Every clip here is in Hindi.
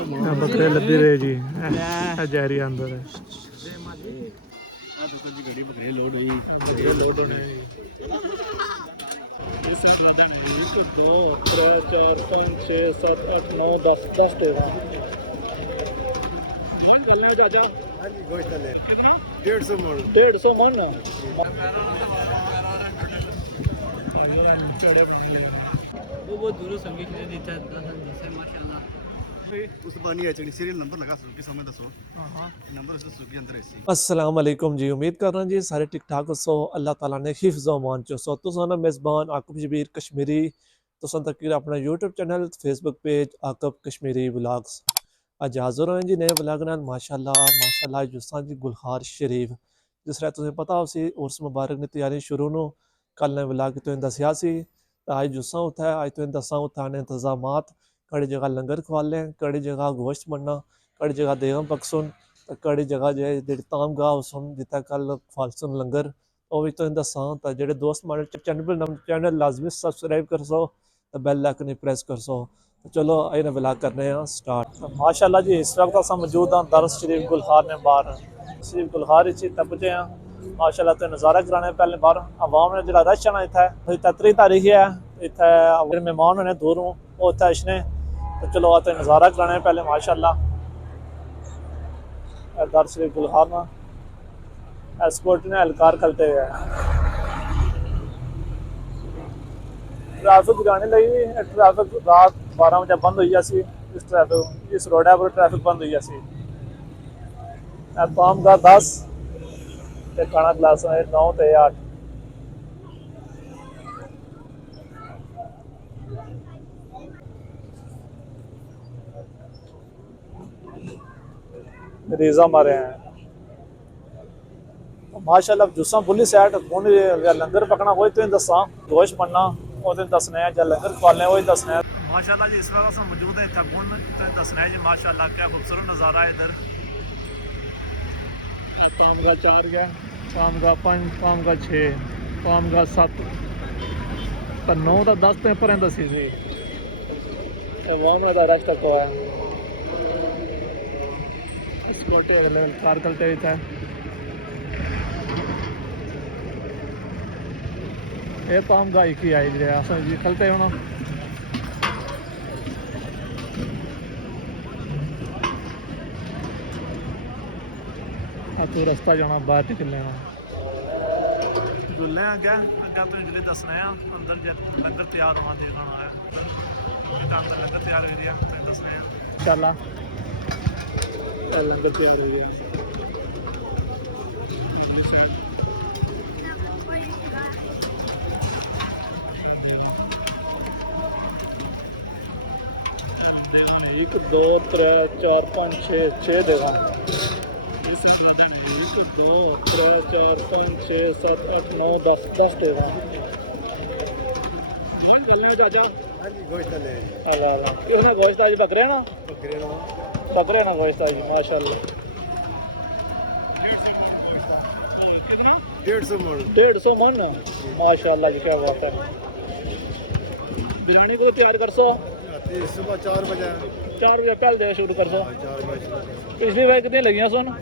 बकरे लभी रहे जी जहरी अंदर है गड्डी बकरे लोड हुई इस वदन 1 2 3 4 5 6 7 8 9 10 टोगा कौन चलने चाचा हां जी गोश्त ले कितना 150 मन वो दूर संगीत ने देता है माशाल्लाह उस बानी है चली सीरियल नंबर लगा सुन के समय दसो हां नंबर उस सुन के अंदर है अस्सलाम वालेकुम जी उम्मीद कर रहा जी सारे ठीक ठाक हो अल्लाह ताला ने हिफ्ज़ व अमान चो सो तो सोना मेज़बान आकब जबीर कश्मीरी तो सन तक अपना YouTube channel Facebook page Aqib Kashmiri vlogs अज हाज़र होए जी नए व्लॉग नाल माशाल्लाह जुस्सा जी गुलहार शरीफ जिस तरह तुम्हें पता हो सी उर्स मुबारक ने तैयारी शुरू नो कल ने व्लॉग तो दसिया सी अज जुस्सा उत्थे अज तो दसा उत्थे ने इंतजामात कड़ी जगह लंगर खवाले कड़ी जगह गोश्त बनना कड़ी जगह देगम पकसुन कड़ी जगह जो है ताम गाह सुन जितना कल फालसुन लंगर वो भी तो दसा तो जो दोस्त मारे चैनल लाजमी सबसक्राइब कर सो तो बैल आइकन प्रेस कर सो तो चलो इन्हें ब्लॉग करने हैं स्टार्ट माशाल्लाह जी इस वक्त अस मौजूद हाँ दरस शरीफ गुलहार ने बाहर शरीफ गुलहार पुजे हैं माशाल्लाह तो नज़ारा कराने पहले बाहर आवाम ने जो रश आना इतना 3 तारीख है इतने मेहमान होने दूरों वो इतना अचने तो चलो आते नज़ारा कराने पहले माशाल्लाह दर शरीफ गुलहार एस्पोर्ट ने हलकार खलते हुए ट्रैफिक जाने लगी ट्रैफिक रात 12 बजे बंद हुई सी इस ट्रैफिक इस रोड पर ट्रैफिक बंद हुई सी पाम का 10 खाना क्लास 9 ते 8 रिजा मारे हैं माशाल्लाह जुस्सा बुली सैट कौन लंगर पकना वही तो दसा गोश्त बनना वो दसने है लंगर खवालने वही दसने है माशाल्लाह जी इस वक्त मौजूद है इतना कौन तो दसना है जी माशाल्लाह क्या खूबसूरत नज़ारा है इधर पाम का 4 गया पाम का 5 पाम का 6 पाम का 7 पर 9 का 10 पे पर दसी थी वाम का रश तक हुआ स्कूटी अगले कार कलते है ये पाम गाई की आई जी खलते होना तू रस्ता जाना बाहर निकल लेना दुल्ले अग्गे अग्गे तो जिले दसना है अंदर लंगर तैयार होना देखना है अंदर लंगर तैयार हो रही है दसना है इंशाल्लाह लंगर तैयार हो रही है देखना 1 2 3 4 5 6 देखा 1 2 3 4 5 6 7 8 9 10 टोगा कौन चलने चाचा हाँ जी गोश्त ले किसने गोश्त आज बकरे ना गोश्त आज माशाल्लाह कितना 150 मन माशाल्लाह जी क्या बात है बिरयानी को तैयार कर सो सुबह 4 बजे पहले दे शुरू कर सो पिछली बार कितनी लगियां सुन हाँ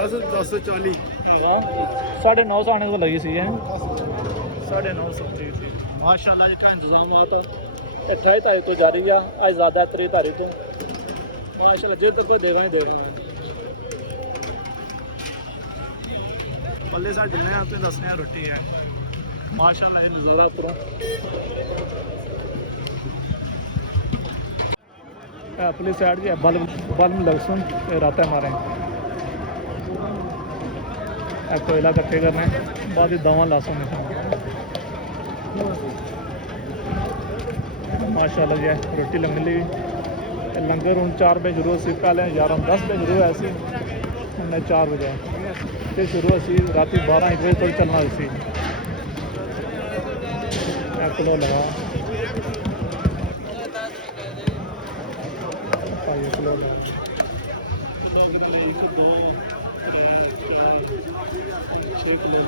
1040 950 आने को लगी सी है 950 थी माशाल्लाह जी का इंतजाम हुआ तो 28 तारीख तो जारी है आज ज़्यादा 3 तारीख तो माशाल्लाह जो तक देगा ही देगा पल्ले साथ डिलने आप दसने रोटी है माशाल्लाह ज़्यादा पूरा अपनी साइड जी बल्ब लहसुन रात मारे कोयला कट्ठे करने बाद दवा लहसुन माशाल्लाह जी रोटी लंघ ली लंगर हूँ 4 बजे शुरू सी पहले 11 10 बजे शुरू हुआ सी हमने 4 बजे फिर शुरू सी रात 12 1 बजे तक चलना सी किलो लगा किलो लगा 6 किलो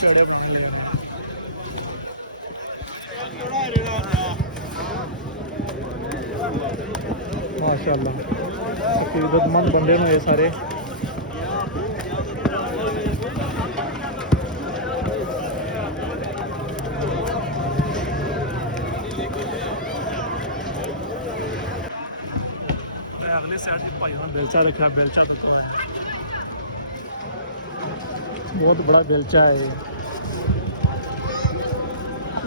ਚੜੇ ਬਣੇ ਹੋਏ ਨੇ ਮਾਸ਼ਾਅੱਲਾ ਤਕਰੀਬਨ ਬੰਦੇ ਨੇ ਇਹ ਸਾਰੇ अगले साइड से भाई बेलचा रखा बेलचा दुकान बहुत बड़ा बेलचा है ये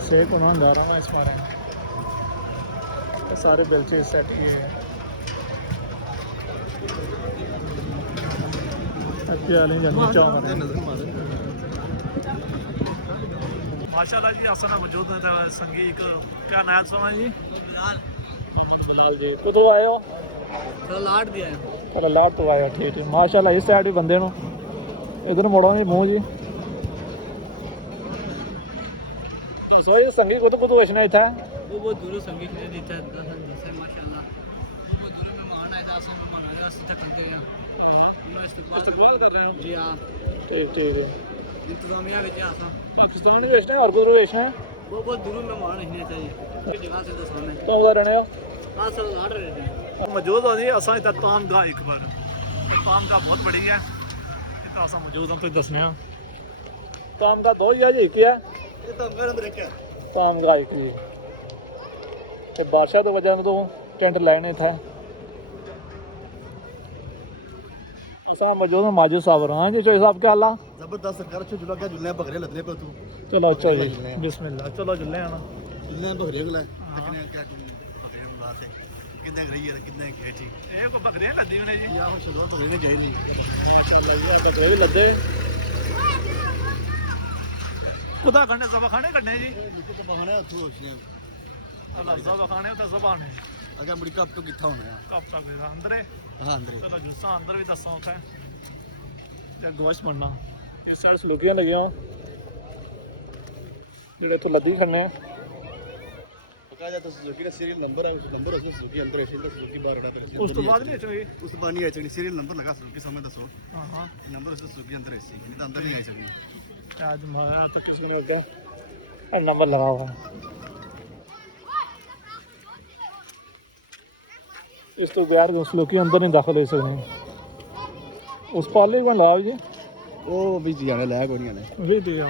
शेख उन्होंने जा रहा हूँ इस बारे में तो सारे बेलचे इस सेट किए हैं माशाल्लाह जी आसन मौजूद है संगीत क्या नाम सुना जी मोहम्मद बिलाल जी कदों आए हो लाट दिया चलो लाट तो आया ठीक है माशाल्लाह इस साइड भी बंदे नो इधर मोड़ो जी मुँह जी सो ये संगीत को तो वचना इतना वो बहुत दूर संगीत ने देता है माशाल्लाह बहुत दूर मेहमान आए थे आसन मेहमान आए थे तक करते हैं इस्तकबाल कर रहे हो जी हाँ ठीक ठीक है इंतजामिया में आसा पाकिस्तान में वेचना है और कुछ वेचना है वो बहुत दूर मेहमान नहीं चाहिए जगह से दसो में तो उधर रहने हो हाँ सर लाट रहे थे मौजूद हो जी असा इतना ताम गाह एक बार ताम गाह बहुत बड़ी है इतना असा मौजूद हम तो दसने ताम गाह दो ही है जी एक ही है ये तो अंदर अंदर क्या ताम गाह एक ही तो बादशाह तो वजह तो टेंट लाने था असा मौजूद माजू साहब हाँ जी चोई साहब क्या हाल जबरदस्त कर छ जुला क्या जुलने बकरे लदने पे तू चलो अच्छा जी बिस्मिल्लाह चलो जुल्ले आना जुलने बकरे गला कितने क्या बकरे बात है कितने रही है कितने घेटी ये को बकरियां लदी ने जी या हो चलो बकरे ने जाई ली माशाल्लाह ये बकरे भी लदे खुदा खाने जबा खाने कड्डे जी निकल तो बहाने तू होशियां अल्लाह जबा खाने तो जबान है अगर बड़ी कप तो किथा होना है कब तक अंदर है हां अंदर तो जुस्सा अंदर भी दसा होता है ਤੇ ਗੋਸ਼ ਬਣਨਾ ਇਸ ਸਾਈਡ ਸਲੂਕੀਆਂ ਲੱਗੀਆਂ ਜਿਹੜੇ ਤੋਂ ਲੱਦੀ ਖੰਨੇ ਆ पका जाता सुजुकी का सीरियल नंबर है उस नंबर है सुजुकी अंदर है सुजुकी बाहर हटा ਉਸ ਤੋਂ ਬਾਅਦ ਨਹੀਂ ਚੋਈ उस बार नहीं आई चली सीरियल नंबर लगा सुजुकी समय दसो ਹਾਂ ਹਾਂ नंबर है सुजुकी अंदर है नहीं तो अंदर नहीं आई चली आज माया तो किसी ने क्या नंबर लगा हुआ इस तो बगैर सलूकी अंदर नहीं दाखिल हो सकते उस पाले में लाओ जी वो भी जाने लायक होनी है भी दिया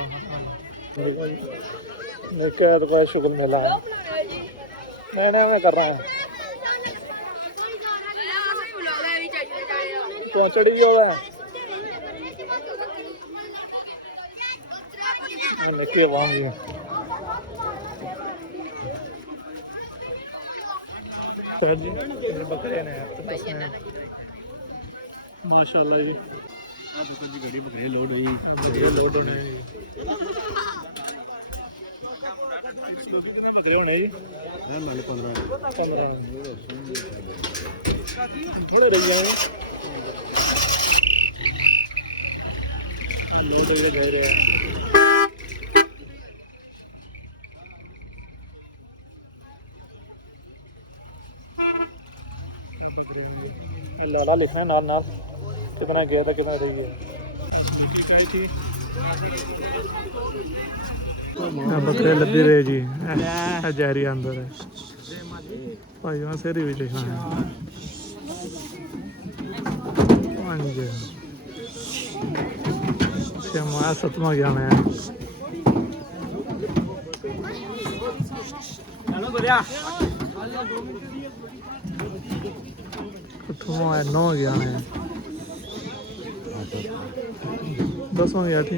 मैं क्या तो कोई शुक्र मिला है मैं कर रहा हूँ तो चढ़ी हुआ है निके वहाँ भी सर जी बकरे ने माशाल्लाह जी आप जी गड्डी बकरे लोड हुई बकरे लोड होने कितने बकरे होने जी मैं मान 15 थोड़े रह जाए लोड ये गए रहे लाला लिखना है नाल नाल कितना गया था कितना रह गया थी बकरे लद्दी रहे जी जहरी अंदर है भाई वहाँ से भी लिखना है छमा सतवा ज्ञान है अठवा नौ ज्ञान है 10वां गया थी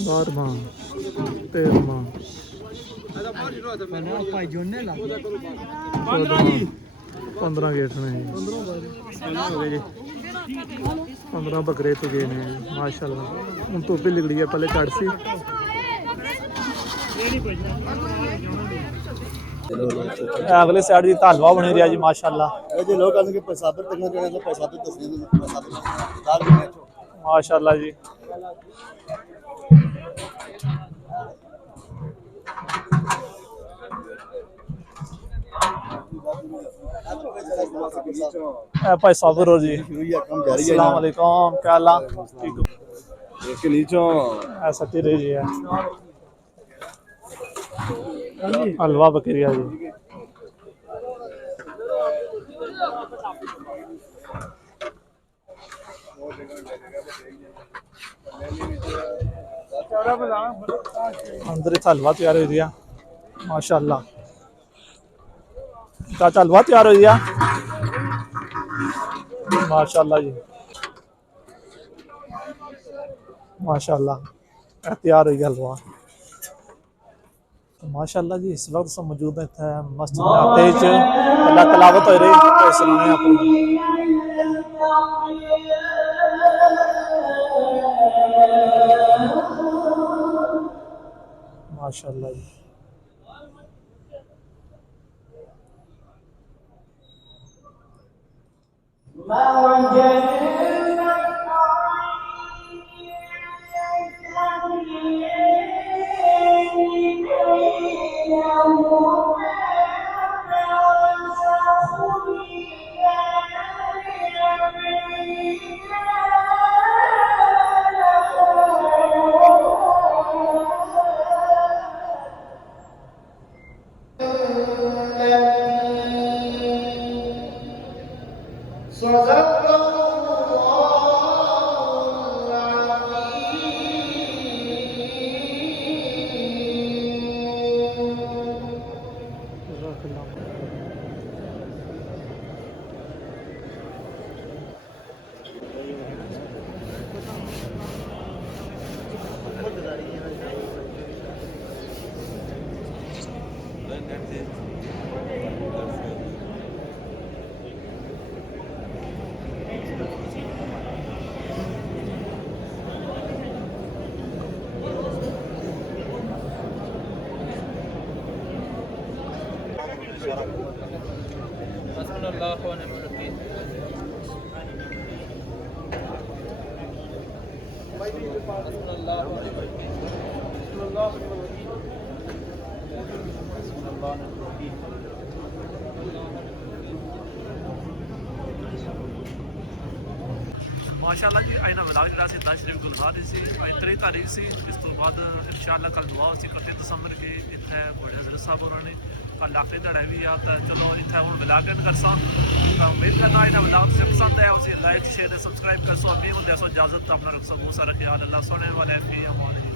12वां 13वां 15 गेट ने 15 बकरे तो गए ने माशाल्लाह हूँ धुप्प ही निकली है पहले चढ़ सी अगले साइड की हलवा बनी रहा जी माशाल्लाह ये जो लोग आने के पैसाबर तक ना जाने तो पैसाबर दसने पैसाबर दाल देने माशाल्लाह जी भाई साबिर हो जी शुरू ही काम जारी है अस्सलाम वालेकुम क्या हाल है ठीक हो इसके नीचे ऐसा तेरे जी है हलवा बकरिया जी अंदर ही हलवा तैयार हो गया माशाल्लाह चाचा हलवा तैयार हो गया माशाल्लाह जी माशाल्लाह तैयार हो गया हलवा तो माशाल्लाह जी इस वक्त सब मौजूद है इत्थे मस्जिद में आते ही अल्लाह तलावत हो रही तो सुनाने आपको माशाल्लाह जी हस्बुनल्लाहु व निअमल वकील हस्बुनल्लाहु व निअमल वकील हस्बुनल्लाहु व निअमल वकील हस्बुनल्लाहु व निअमल वकील माशाल्लाह जी आइना वलाग जरा से 10 शरीफ गुलजार सी 3 तारीख सी इस तो बाद इंशाल्लाह कल दुआ सी 31 दिसंबर के इत्थे बड़े हज़रत साहब होरां ने कल आखिरी धड़ा भी आ तो चलो इत्थे हुण वलागन करसा तो उम्मीद करना इन्हें वलाग से पसंद आया उसे लाइक शेयर सब्सक्राइब कर सो अभी होंदे सो इजाजत अपना रख सो बहुत सारा ख्याल अल्लाह सोने वाले की अमान